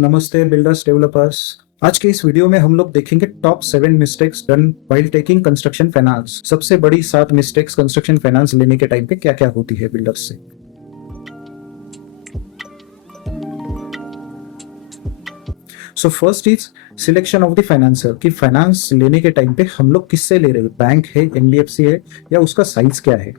नमस्ते builders developers. आज के इस वीडियो में हम लोग देखेंगे top 7 mistakes done while taking construction finance. सबसे बड़ी 7 मिस्टेक्स कंस्ट्रक्शन फाइनेंस लेने के टाइम पे क्या क्या होती है बिल्डर्स से। So first is selection of the financer कि फाइनेंस लेने के टाइम पे हम लोग किससे ले रहे हैं, बैंक है, एनबीएफसी है या उसका साइज क्या है।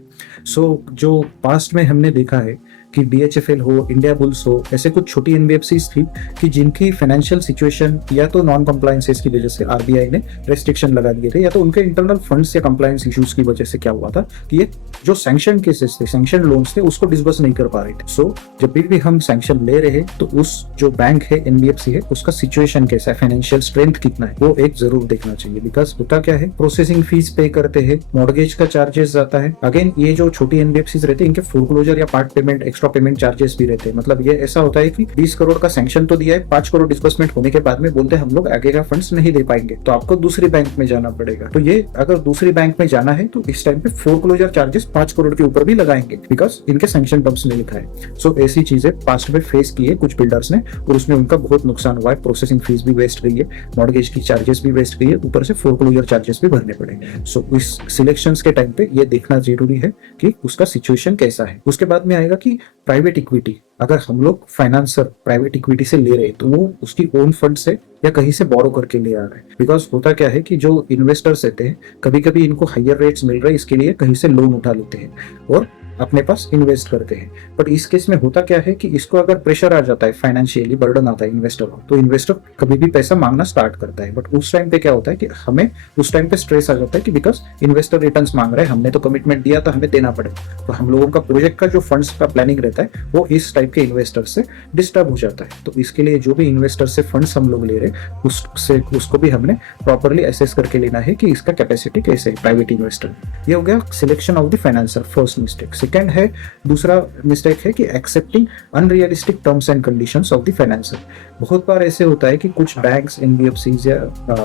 जो पास्ट में हमने देखा है कि डीएचएफएल हो, इंडिया बुल्स हो, ऐसे कुछ छोटी एनबीएफसीज थी कि जिनकी फाइनेंशियल सिचुएशन या तो नॉन कंप्लायंसेस की वजह से आरबीआई ने रेस्ट्रिक्शन लगा दिए थे या तो उनके इंटरनल फंड्स या कंप्लायंस इश्यूज की वजह से क्या हुआ था कि ये जो सैंक्शन केसेस थे, सैंक्शन लोन्स थे, उसको डिसबर्स नहीं कर पा रहे थे। सो जब भी हम सैंक्शन ले रहे हैं तो उस जो बैंक है, एनबीएफसी है, उसका सिचुएशन कैसा है, फाइनेंशियल स्ट्रेंथ कितना है, वो एक जरूर देखना चाहिए। बिकॉज होता क्या है, प्रोसेसिंग फीस पे करते हैं, मॉर्गेज का चार्जेस जाता है। अगेन ये जो छोटी एनबीएफसीज रहते हैं इनके फोरक्लोजर या part payment, extra payment charges भी रहते हैं। मतलब ये ऐसा होता है कि 20 करोड़ का सैंक्शन तो दिया है, 5 करोड़ डिस्बर्समेंट होने के बाद में बोलते हैं हम लोग आगे का फंड्स नहीं दे पाएंगे, तो आपको दूसरी बैंक में जाना पड़ेगा। तो ये अगर दूसरी बैंक में जाना है तो इस टाइम पे फोरक्लोजर चार्जेस 5 करोड़ के ऊपर भी लगाएंगे, बिकॉज इनके सैंक्शन टर्म्स में लिखा है। सो ऐसी चीजें पास्ट में फेस की है कुछ बिल्डर्स ने और उसमें उनका बहुत नुकसान हुआ है। प्रोसेसिंग फीस भी वेस्ट गई है, मॉर्गेज की चार्जेस भी वेस्ट गई है, ऊपर से फोरक्लोजर चार्जेस भी भरने पड़े। सो इस सिलेक्शंस के टाइम पे ये देखना जरूरी है कि उसका सिचुएशन कैसा है। उसके बाद में आएगा कि प्राइवेट इक्विटी। अगर हम लोग फाइनेंसर प्राइवेट इक्विटी से ले रहे हैं तो वो उसकी ओन फंड से या कहीं से बोरो करके ले आ रहे हैं। बिकॉज होता क्या है कि जो इन्वेस्टर्स रहते हैं कभी कभी इनको हायर रेट्स मिल रहे हैं, इसके लिए कहीं से लोन उठा लेते हैं और अपने पास इन्वेस्ट करते हैं। बट इस केस में होता क्या है कि इसको अगर प्रेशर आ जाता है, फाइनेंशियली बर्डन आता है इन्वेस्टर को, तो इन्वेस्टर कभी भी पैसा मांगना स्टार्ट करता है। बट उस टाइम पे क्या होता है कि हमें उस टाइम पे स्ट्रेस आ जाता है कि बिकॉज इन्वेस्टर रिटर्न्स मांग रहे हैं, हमने तो कमिटमेंट दिया तो हमें देना पड़ेगा। तो हम लोगों का प्रोजेक्ट का जो फंड्स का प्लानिंग रहता है वो इस टाइप के इन्वेस्टर से डिस्टर्ब हो जाता है। तो इसके लिए जो भी इन्वेस्टर से फंड्स हम लोग ले रहे हैं उसको भी हमने प्रॉपरली असेस करके लेना है कि इसका कैपेसिटी कैसे है प्राइवेट इन्वेस्टर। ये हो गया selection of the financer, first mistake. Second है, दूसरा मिस्टेक है कि accepting unrealistic terms and conditions of the financer. बहुत बार ऐसे होता है कि कुछ बैंक्स, एनबीएफसीज या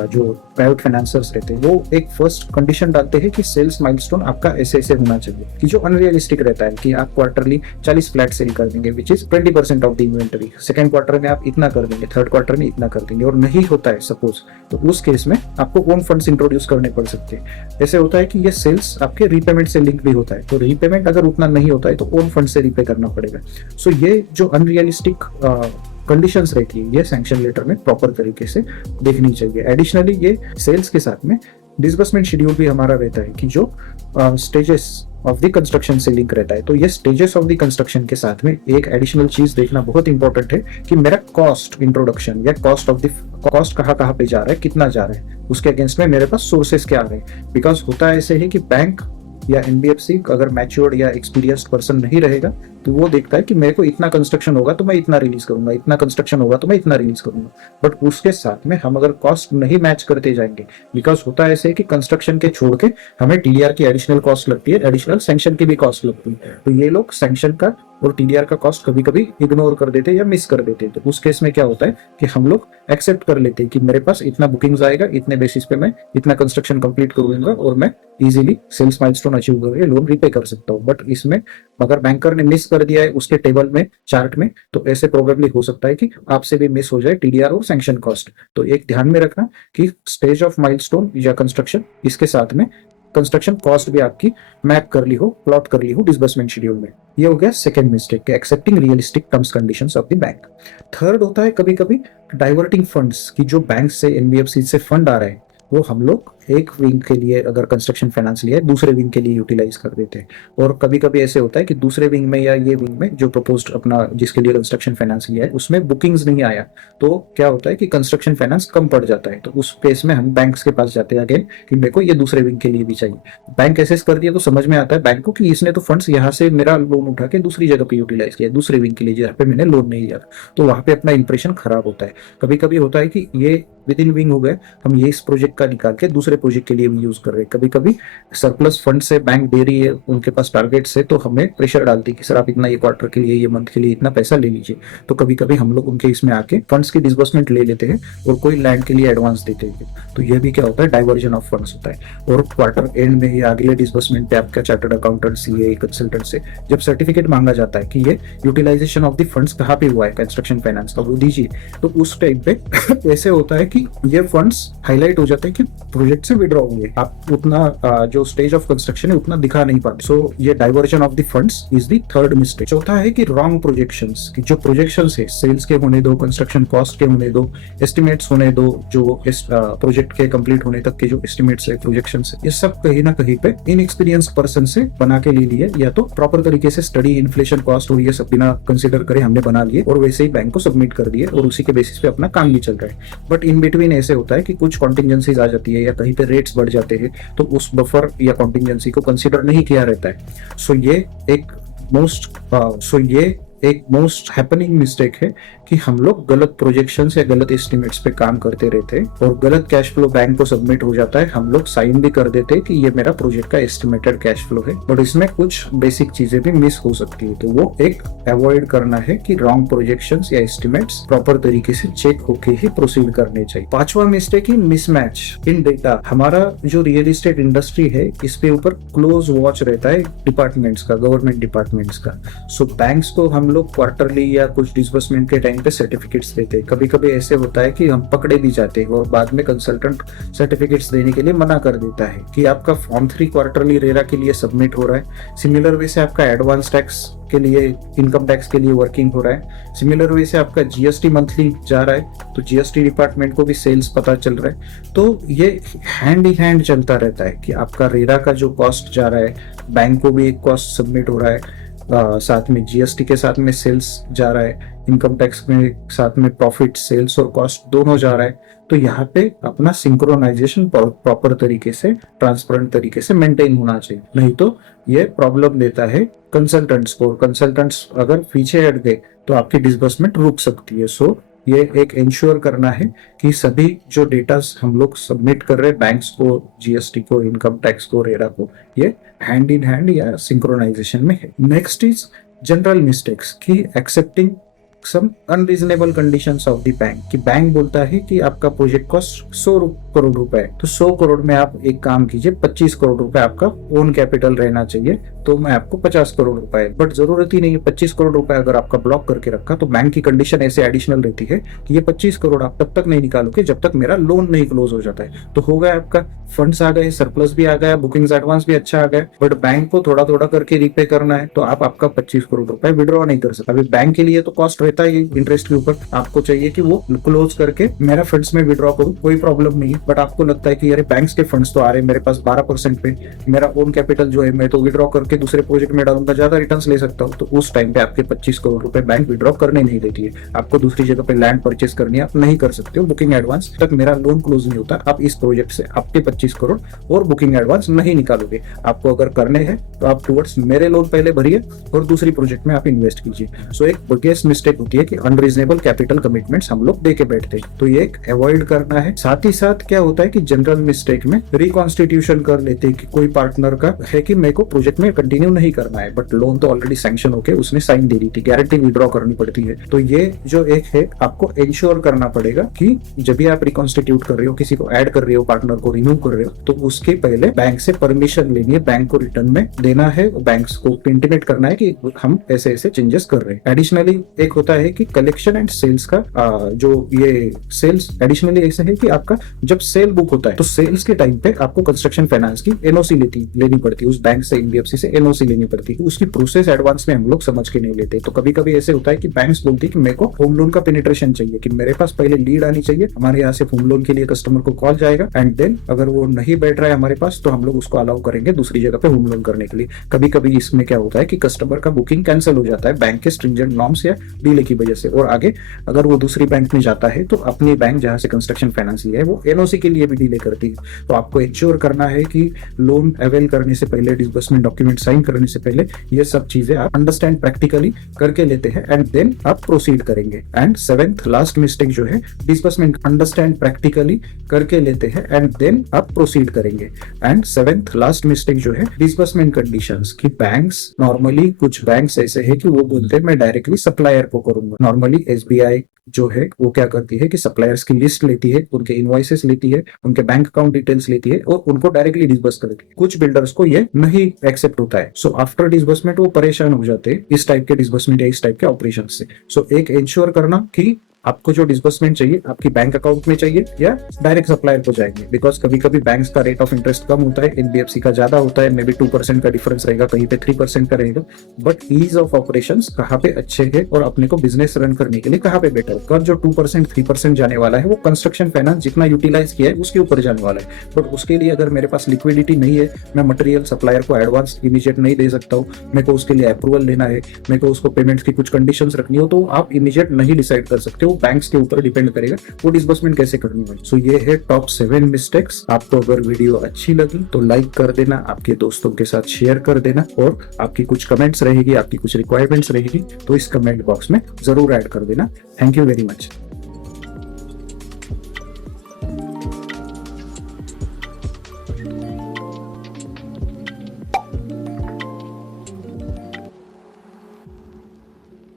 जो प्राइवेट फाइनेंसर्स रहते हैं वो एक फर्स्ट कंडीशन डालते हैं कि सेल्स माइलस्टोन आपका ऐसे ऐसे होना चाहिए, कि जो अनरियलिस्टिक रहता है कि आप क्वार्टरली 40 फ्लैट सेल कर देंगे which is 20% of the inventory, second quarter में आप इतना कर देंगे, थर्ड क्वार्टर में इतना कर देंगे, और नहीं होता है सपोज, तो उस केस में आपको ओन फंड्स इंट्रोड्यूस करने पड़ सकते हैं। ऐसे होता है कि ये सेल्स आपके रीपेमेंट से लिंक भी होता है, तो रीपेमेंट अगर उतना नहीं होता है तो ओन फंड से रीपे करना पड़ेगा। सो ये जो अनरियलिस्टिक कंडीशंस रहती है ये सैंक्शन लेटर में प्रॉपर तरीके से देखनी चाहिए। एडिशनली ये सेल्स के साथ में डिसबर्समेंट शेड्यूल भी हमारा रहता है कि जो स्टेजेस ऑफ द कंस्ट्रक्शन से लिंक रहता है। तो ये स्टेजेस ऑफ द कंस्ट्रक्शन के साथ में एक एडिशनल चीज देखना बहुत इंपॉर्टेंट है कि मेरा कॉस्ट इंट्रोडक्शन या कॉस्ट कहाँ पे जा रहा है, कितना जा रहा है, उसके अगेंस्ट में मेरे पास सोर्सेस क्या आ रहे हैं। बिकॉज होता ऐसे है कि बैंक या एनबीएफसी अगर मैच्योर्ड या एक्सपीरियंस्ड पर्सन नहीं रहेगा तो वो देखता है कि मेरे को इतना कंस्ट्रक्शन होगा तो मैं इतना रिलीज करूंगा, इतना कंस्ट्रक्शन होगा तो मैं इतना रिलीज करूंगा। बट उसके साथ में हम अगर कॉस्ट नहीं मैच करते जाएंगे, बिकॉज होता ऐसे है कि कंस्ट्रक्शन के छोड़ के हमें टीडीआर की एडिशनल कॉस्ट लगती है, एडिशनल सैंक्शन की भी कॉस्ट लगती है। तो ये लोग सैंक्शन का और टीडीआर का कॉस्ट कभी कभी इग्नोर कर देते हैं या मिस कर देते हैं। तो उस केस में क्या होता है कि हम लोग एक्सेप्ट कर लेते हैं कि मेरे पास इतना बुकिंग्स आएगा, इतने बेसिस पे मैं इतना कंस्ट्रक्शन कंप्लीट करूंगा और मैं इजीली सेल्स माइलस्टोन अचीव करके लोन रीपे कर सकता हूँ। बट इसमें अगर बैंकर ने मिस कर दिया है उसके टेबल में, चार्ट में, तो ऐसे प्रोबेबली हो सकता है कि आपसे भी मिस हो जाए टीडीआर और सैंक्शन कॉस्ट। तो एक ध्यान में रखना कि स्टेज ऑफ माइलस्टोन या कंस्ट्रक्शन, इसके साथ में कंस्ट्रक्शन कॉस्ट भी आपकी मैप कर ली हो, प्लॉट कर ली हो डिसबर्समेंट शेड्यूल में। ये हो गया second mistake, accepting realistic terms conditions of the bank. Third होता है कभी कभी डाइवर्टिंग फंड्स, की जो बैंक से, एनबीएफसी से फंड आ रहे हैं वो हम लोग एक विंग के लिए अगर कंस्ट्रक्शन फाइनेंस लिया है दूसरे विंग के लिए यूटिलाइज कर देते हैं। और कभी कभी ऐसे होता है कि दूसरे विंग में या ये विंग में जो प्रपोज्ड अपना जिसके लिए कंस्ट्रक्शन फाइनेंस लिया है उसमें बुकिंग्स नहीं आया, तो क्या होता है कि कंस्ट्रक्शन फाइनेंस कम पड़ जाता है। तो उस केस में हम बैंक्स के पास जाते हैं अगेन कि मेरे को ये दूसरे विंग के लिए भी चाहिए। बैंक एसेस कर दिया तो समझ में आता है बैंक को कि इसने तो फंड्स यहाँ से मेरा लोन उठा के दूसरी जगह पे यूटिलाइज किया, दूसरे विंग के लिए जहाँ पे मैंने लोन नहीं लिया, तो वहां पे अपना इंप्रेशन खराब होता है। कभी कभी होता है कि ये विद इन विंग हो गए, हम ये इस प्रोजेक्ट का निकाल के दूसरे दूसरे प्रोजेक्ट के लिए भी यूज कर रहे हैं। कभी कभी सरप्लस फंड से बैंक दे रही है, उनके पास टारगेट से, तो हमें प्रेशर डालती है कि सर आप इतना ये क्वार्टर के लिए, ये मंथ के लिए इतना पैसा ले लीजिए। तो कभी कभी हम लोग उनके इसमें आके फंड्स की डिसबर्समेंट ले लेते हैं और कोई लैंड के लिए एडवांस देते हैं। तो ये भी क्या होता है, डाइवर्जन ऑफ फंड्स होता है। और क्वार्टर एंड में या अगले डिसबर्समेंट पे आपका चार्टर्ड अकाउंटेंट, सीए, कंसल्टेंट से जब सर्टिफिकेट मांगा जाता है कि ये यूटिलाइजेशन ऑफ द फंड्स कहाँ पे हुआ है कंस्ट्रक्शन फाइनेंस का, वो दीजिए। तो उस टाइम पे ऐसे होता है कि ये फंड्स हाईलाइट हो जाते हैं कि प्रोजेक्ट से विड्रॉ हुए, आप उतना जो स्टेज ऑफ कंस्ट्रक्शन है उतना दिखा नहीं पाते। सो ये diversion of the funds is the third mistake. चौथा है कि रॉन्ग प्रोजेक्शंस, कि जो प्रोजेक्शंस है सेल्स के होने दो, कंस्ट्रक्शन कॉस्ट के होने दो, एस्टिमेट्स होने दो, जो प्रोजेक्ट के कंप्लीट होने तक के जो एस्टिमेट्स है, प्रोजेक्शंस है, ये सब कहीं ना कहीं पे इनएक्सपीरियंस पर्सन से बना के ले लिए, या तो प्रॉपर तरीके से स्टडी इन्फ्लेशन कॉस्ट और ये सब बिना कंसिडर करे हमने बना लिए और वैसे ही बैंक को सबमिट कर दिए और उसी के बेसिस पे अपना काम भी चल रहा है। बट इन बिटवीन ऐसे होता है कि कुछ कॉन्टिजेंसीज आ जाती है या कहीं पे रेट्स बढ़ जाते हैं, तो उस बफर या कॉन्टिजेंसी को कंसिडर नहीं किया रहता है। सो ये एक मोस्ट हैपनिंग मिस्टेक है कि हम लोग गलत प्रोजेक्शंस या गलत एस्टिमेट्स पे काम करते रहते हैं और गलत कैश फ्लो बैंक को सबमिट हो जाता है। हम लोग साइन भी कर देते हैं कि ये मेरा प्रोजेक्ट का एस्टिमेटेड कैश फ्लो है, बट इसमें कुछ बेसिक चीजें भी मिस हो सकती है। तो वो एक अवॉइड करना है कि रॉन्ग प्रोजेक्शंस या एस्टिमेट्स प्रॉपर तरीके से चेक होके ही प्रोसीड करने चाहिए। पांचवा मिस्टेक है मिसमैच इन डेटा। हमारा जो रियल एस्टेट इंडस्ट्री है इसके ऊपर क्लोज वॉच रहता है डिपार्टमेंट्स का, गवर्नमेंट डिपार्टमेंट्स का। सो बैंक्स को हम लोग क्वार्टरली या कुछ डिसबर्समेंट के टाइम पे सर्टिफिकेट्स देते हैं। कभी कभी ऐसे होता है कि हम पकड़े भी जाते हैं और बाद में कंसल्टेंट सर्टिफिकेट्स देने के लिए मना कर देता है कि आपका फॉर्म 3 क्वार्टरली रेरा के लिए सबमिट हो रहा है, सिमिलर वे से आपका एडवांस टैक्स के लिए, इनकम टैक्स के लिए वर्किंग हो रहा है, सिमिलर वे से आपका जीएसटी मंथली जा रहा है, तो जीएसटी डिपार्टमेंट को भी सेल्स पता चल रहा है। तो ये हैंड ही हैंड चलता रहता है कि आपका रेरा का जो कॉस्ट जा रहा है, बैंक को भी एक कॉस्ट सबमिट हो रहा है, साथ में जीएसटी के साथ में सेल्स जा रहा है, इनकम टैक्स में साथ में प्रॉफिट, सेल्स और कॉस्ट दोनों जा रहा है। तो यहाँ पे अपना सिंक्रोनाइजेशन प्रॉपर तरीके से, ट्रांसपेरेंट तरीके से मेंटेन होना चाहिए, नहीं तो ये प्रॉब्लम देता है कंसल्टेंट्स को। कंसल्टेंट्स अगर पीछे हट गए तो आपकी डिसबर्समेंट रुक सकती है। सो ये एक इंश्योर करना है कि सभी जो डेटा हम लोग सबमिट कर रहे हैं बैंक्स को, जीएसटी को, इनकम टैक्स को, रेरा को, ये हैंड इन हैंड या सिंक्रोनाइजेशन में है। नेक्स्ट इज जनरल मिस्टेक्स, की accepting some unreasonable conditions of the bank. कि बैंक बोलता है कि आपका प्रोजेक्ट कॉस्ट 100 करोड़ रुपए है, तो 100 करोड़ में आप एक काम कीजिए, 25 करोड़ रुपए आपका ओन कैपिटल रहना चाहिए, तो मैं आपको 50 करोड़ रुपए, बट जरूरत ही नहीं है 25 करोड़ रुपए अगर आपका ब्लॉक करके रखा, तो बैंक की कंडीशन ऐसे एडिशनल रहती है कि ये 25 करोड़ आप तब तक नहीं निकालोगे जब तक मेरा लोन नहीं क्लोज हो जाता है। तो हो गया आपका, फंड्स आ गए, सरप्लस भी आ गया, बुकिंग्स एडवांस भी अच्छा आ गया, बट बैंक को थोड़ा थोड़ा करके रीपे करना है, तो आप आपका 25 करोड़ रुपए विड्रॉ नहीं कर सकते। अभी बैंक के लिए तो कॉस्ट रहता है इंटरेस्ट के ऊपर, आपको चाहिए कि वो क्लोज करके मेरा फंड्स में विड्रॉ करूं, कोई प्रॉब्लम नहीं है, बट आपको लगता है कि अरे बैंक्स के फंड्स तो आ रहे हैं मेरे पास 12% पे, मेरा ओन कैपिटल जो है मैं तो विड्रॉ करके दूसरे प्रोजेक्ट में डालूंगा, ज्यादा रिटर्न्स ले सकता हूँ। तो उस टाइम पे आपके 25 करोड़ रुपए बैंक विड्रॉ करने नहीं देती है। आपको दूसरी जगह पे लैंड परचेस करनी है, आप नहीं कर सकते हो, बुकिंग एडवांस तक मेरा लोन क्लोज नहीं होता, आप इस प्रोजेक्ट से आपके 25 करोड़ और बुकिंग एडवांस नहीं निकालोगे। आपको अगर करने हैं तो आप टुवर्ड्स मेरे लोन पहले भरिए और दूसरी प्रोजेक्ट में आप इन्वेस्ट कीजिए। सो एक बिगेस्ट मिस्टेक होती है कि अनरीजनेबल कैपिटल कमिटमेंट्स हम लोग देके बैठते हैं, तो ये एक अवॉइड करना है। साथ ही साथ क्या होता है कि जनरल मिस्टेक में रिकॉन्स्टिट्यूशन कर लेते हैं कि कोई पार्टनर का है कि मेरे को प्रोजेक्ट में कंटिन्यू नहीं करना है, बट लोन तो ऑलरेडी सैंक्शन होके उसने साइन दे दी थी, गारंटी विड्रॉ करनी पड़ती है। तो ये जो एक है आपको इंश्योर करना पड़ेगा कि जब भी आप रिकॉन्स्टिट्यूट कर रहे हो, किसी को ऐड कर रहे हो, पार्टनर को रिन्यू कर रहे हो, तो उसके पहले बैंक से परमिशन लेनी है, बैंक को रिटर्न में देना है, बैंक को इंटीमेट करना है कि हम ऐसे ऐसे चेंजेस कर रहे हैं। एडिशनली एक होता है कि कलेक्शन एंड सेल्स का जो ये सेल्स एडिशनली ऐसे है कि आपका जब सेल बुक होता है तो सेल्स के टाइम पे आपको कंस्ट्रक्शन फाइनेंस की एनओसी लेनी पड़ती है, उस बैंक से, एनबीएफसी से एनओसी लेनी पड़ती है। उसकी प्रोसेस एडवांस में हम लोग समझ के नहीं लेते। तो कभी कभी ऐसे होता है कि बैंक्स बोलती है कि मेरे को होम लोन का पेनिट्रेशन चाहिए, कि मेरे पास पहले लीड आनी चाहिए, हमारे यहाँ से होम लोन के लिए कस्टमर को कॉल जाएगा एंड देन अगर वो नहीं बैठ रहा है हमारे पास तो हम लोग उसको अलाउ करेंगे दूसरी जगह पे होम लोन करने के लिए। कभी कभी इसमें क्या होता है कि कस्टमर का बुकिंग कैंसिल हो जाता है बैंक के स्ट्रिंजेंट नॉर्म्स या डील डिले की वजह से। और आगे अगर वो दूसरी बैंक में जाता है तो अपनी बैंक जहाँ से कंस्ट्रक्शन फाइनेंस लिया है वो एनओसी के लिए भी डिले करती है। तो आपको इंश्योर करना है कि लोन अवेल करने से पहले, डिसबर्समेंट डॉक्यूमेंट साइन करने से पहले ये सब चीजें आप अंडरस्टैंड प्रैक्टिकली करके लेते हैं एंड देन आप प्रोसीड करेंगे। एंड सेवेंथ लास्ट मिस्टेक जो है, डिसबर्समेंट अंडरस्टैंड प्रैक्टिकली करके लेते हैं एंड देन आप प्रोसीड करेंगे। एंड सेवेंथ लास्ट मिस्टेक जो है, डिसबर्समेंट कंडीशंस की बैंक्स, नॉर्मली कुछ बैंक्स ऐसे है कि वो बोलते हैं मैं डायरेक्टली सप्लायर को करूंगा। नॉर्मली एसबीआई जो है वो क्या करती है कि सप्लायर्स की लिस्ट लेती है, उनके इनवॉइसेस लेती है, उनके बैंक अकाउंट डिटेल्स लेती है और उनको डायरेक्टली डिसबर्स करती है। कुछ बिल्डर्स को ये नहीं एक्सेप्ट होता है। सो आफ्टर डिसबर्समेंट वो परेशान हो जाते हैं इस टाइप के डिसबर्समेंट या इस टाइप के ऑपरेशन से। सो एक इंश्योर करना कि आपको जो डिसबर्समेंट चाहिए आपकी बैंक अकाउंट में चाहिए या डायरेक्ट सप्लायर को जाएंगे। बिकॉज कभी कभी बैंक्स का रेट ऑफ इंटरेस्ट कम होता है, एनबीएफसी का ज्यादा होता है, मे बी 2% का डिफरेंस रहेगा, कहीं पे 3% का रहेगा। बट ईज ऑफ ऑपरेशंस कहाँ पे अच्छे है और अपने को बिजनेस रन करने के लिए कहाँ पे बेटर। कर जो 2% 3% जाने वाला है वो कंस्ट्रक्शन फाइनेंस जितना यूटिलाइज किया है उसके ऊपर जाने वाला है। बट उसके लिए अगर मेरे पास लिक्विडिटी नहीं है, मैं मटेरियल सप्लायर को एडवांस इमीडिएट नहीं दे सकता हूँ, मेरे को उसके लिए अप्रूवल लेना है, मेरे को उसको पेमेंट्स की कुछ कंडीशंस रखनी हो, तो आप इमीडिएट नहीं डिसाइड कर सकते हो। बैंक्स के ऊपर डिपेंड करेगा वो डिसबर्समेंट कैसे करनी है। सो ये है टॉप 7 मिस्टेक्स। आपको अगर वीडियो अच्छी लगी तो लाइक कर देना, आपके दोस्तों के साथ शेयर कर देना और आपकी कुछ कमेंट्स रहेगी, आपकी कुछ रिक्वायरमेंट्स रहेगी तो इस कमेंट बॉक्स में जरूर ऐड कर देना। Thank you very much.